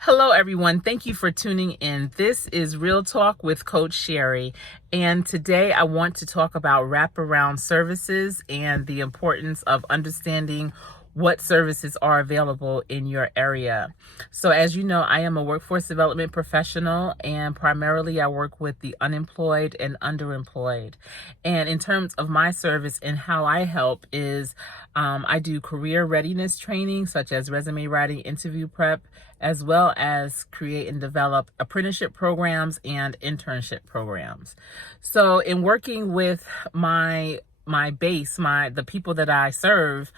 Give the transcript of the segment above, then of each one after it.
Hello, everyone. Thank you for tuning in. This is Real Talk with Coach Sherry. And today I want to talk about wraparound services and the importance of understanding what services are available in your area. So, as you know, I am a workforce development professional, and primarily I work with the unemployed and underemployed. And in terms of my service and how I help is I do career readiness training, such as resume writing, interview prep, as well as create and develop apprenticeship programs and internship programs. So in working with my base, the people that I serve,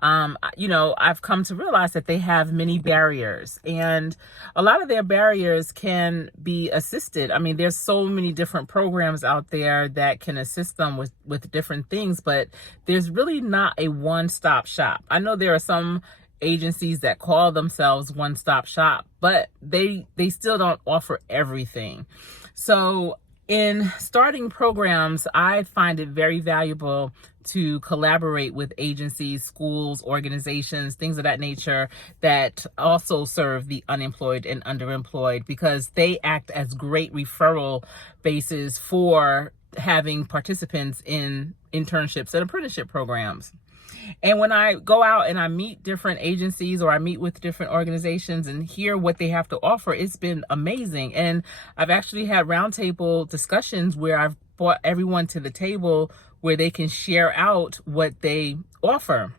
I've come to realize that they have many barriers, and a lot of their barriers can be assisted. I mean, there's so many different programs out there that can assist them with different things, but there's really not a one-stop shop. I know there are some agencies that call themselves one-stop shop, but they still don't offer everything. So in starting programs, I find it very valuable to collaborate with agencies, schools, organizations, things of that nature that also serve the unemployed and underemployed, because they act as great referral bases for having participants in internships and apprenticeship programs. And when I go out and I meet different agencies or I meet with different organizations and hear what they have to offer, it's been amazing. And I've actually had roundtable discussions where I've brought everyone to the table where they can share out what they offer.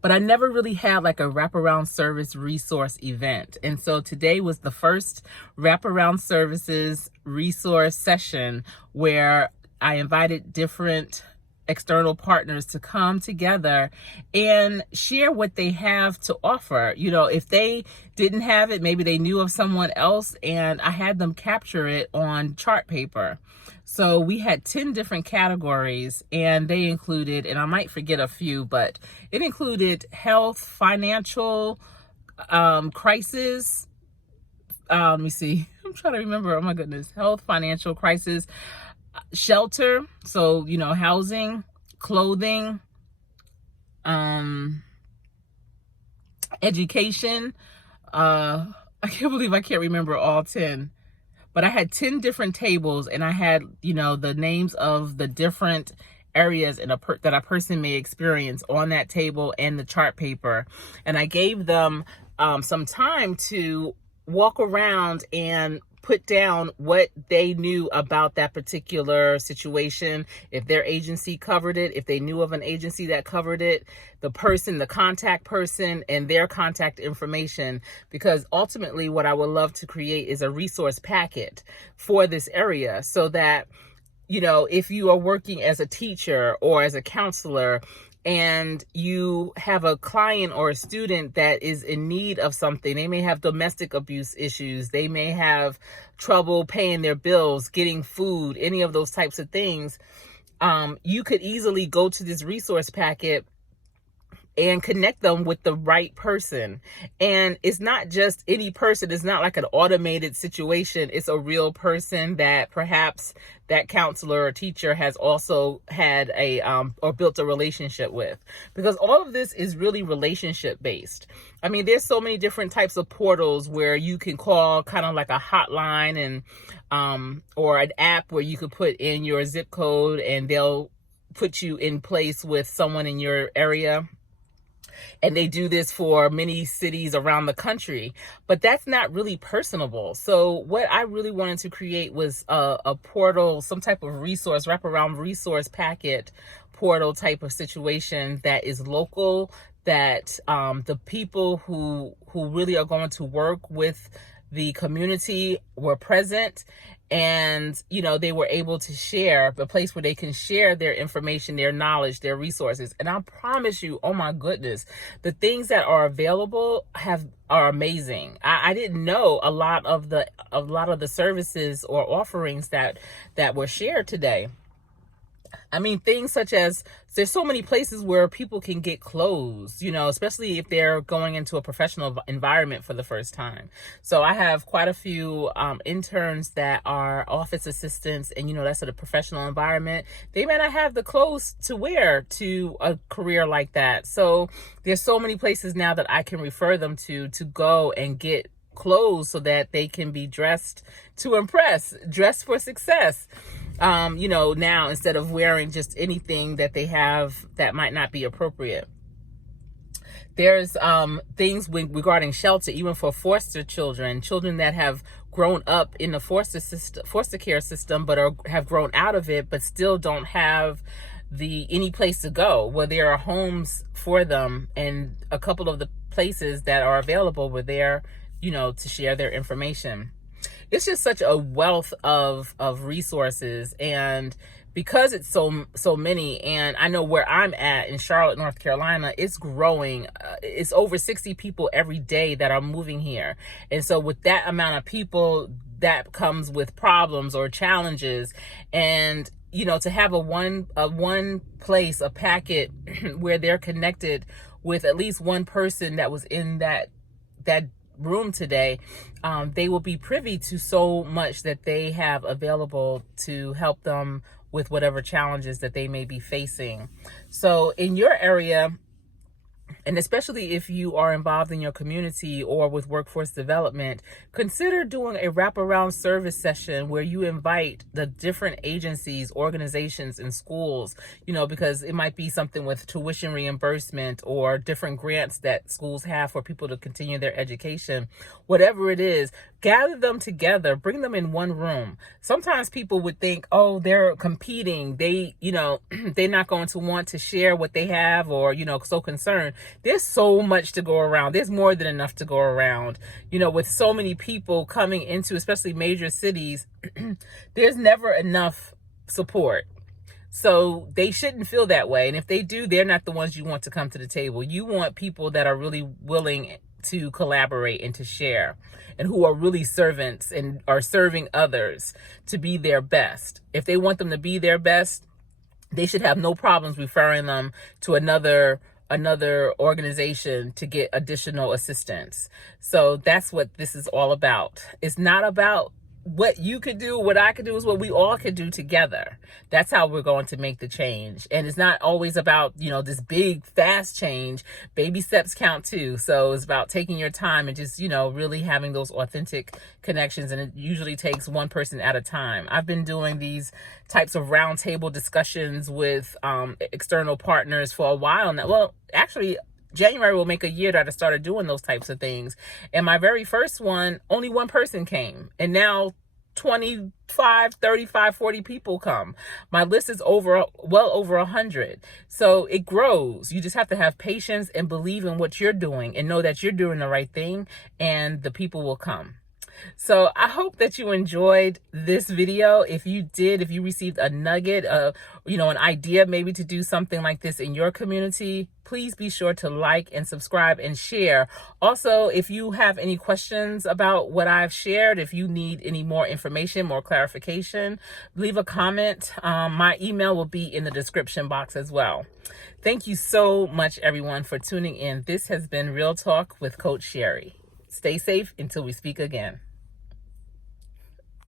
But I never really had like a wraparound service resource event. And so today was the first wraparound services resource session where I invited different external partners to come together and share what they have to offer. You know, if they didn't have it, maybe they knew of someone else, and I had them capture it on chart paper. So we had 10 different categories, and they included, and I might forget a few, but it included health, financial, crisis. Let me see. I'm trying to remember. Oh my goodness. Health, financial crisis, shelter, so housing, clothing, education. I can't believe I can't remember all 10, but I had 10 different tables, and I had the names of the different areas that a person may experience on that table and the chart paper, and I gave them some time to walk around and put down what they knew about that particular situation, if their agency covered it, if they knew of an agency that covered it, the contact person, and their contact information. Because ultimately what I would love to create is a resource packet for this area, so that if you are working as a teacher or as a counselor and you have a client or a student that is in need of something, they may have domestic abuse issues, they may have trouble paying their bills, getting food, any of those types of things, you could easily go to this resource packet and connect them with the right person. And it's not just any person. It's not like an automated situation. It's a real person that perhaps that counselor or teacher has also had or built a relationship with, because all of this is really relationship based. I mean, there's so many different types of portals where you can call, kind of like a hotline, and or an app where you could put in your zip code and they'll put you in place with someone in your area. And they do this for many cities around the country, but that's not really personable. So what I really wanted to create was a portal, some type of resource, wraparound resource packet portal type of situation that is local, that the people who really are going to work with the community were present, and they were able to share, a place where they can share their information, their knowledge, their resources. And I promise you, oh my goodness, the things that are available are amazing. I didn't know a lot of the services or offerings that were shared today. I mean, things such as, there's so many places where people can get clothes, especially if they're going into a professional environment for the first time. So I have quite a few interns that are office assistants, and that's at a professional environment. They may not have the clothes to wear to a career like that. So there's so many places now that I can refer them to go and get clothes so that they can be dressed to impress, dressed for success. Now instead of wearing just anything that they have that might not be appropriate. There's things regarding shelter, even for foster children that have grown up in the foster care system, but have grown out of it, but still don't have any place to go. Well, there are homes for them, and a couple of the places that are available were there, to share their information. It's just such a wealth of resources, and because it's so many, and I know where I'm at in Charlotte, North Carolina, it's growing. It's over 60 people every day that are moving here. And so with that amount of people, that comes with problems or challenges. And, to have a one place, a packet where they're connected with at least one person that was in that room today, they will be privy to so much that they have available to help them with whatever challenges that they may be facing. So in your area, and especially if you are involved in your community or with workforce development, consider doing a wraparound service session where you invite the different agencies, organizations, and schools, because it might be something with tuition reimbursement or different grants that schools have for people to continue their education. Whatever it is, gather them together, bring them in one room. Sometimes people would think, oh, they're competing. They're not going to want to share what they have, or, so concerned. There's so much to go around. There's more than enough to go around. With so many people coming into, especially major cities, there's never enough support. So they shouldn't feel that way. And if they do, they're not the ones you want to come to the table. You want people that are really willing to collaborate and to share, and who are really servants and are serving others to be their best. If they want them to be their best, they should have no problems referring them to another organization to get additional assistance. So that's what this is all about. It's not about what you could do, what I could do. Is what we all could do together. That's how we're going to make the change. And it's not always about, this big, fast change. Baby steps count too. So it's about taking your time and just, really having those authentic connections. And it usually takes one person at a time. I've been doing these types of roundtable discussions with external partners for a while now. Well, actually, January will make a year that I started doing those types of things. And my very first one, only one person came. And now 25, 35, 40 people come. My list is well over 100. So it grows. You just have to have patience and believe in what you're doing and know that you're doing the right thing, and the people will come. So I hope that you enjoyed this video. If you did, if you received a nugget, an idea maybe to do something like this in your community, please be sure to like and subscribe and share. Also, if you have any questions about what I've shared, if you need any more information, more clarification, leave a comment. My email will be in the description box as well. Thank you so much, everyone, for tuning in. This has been Real Talk with Coach Sherry. Stay safe until we speak again.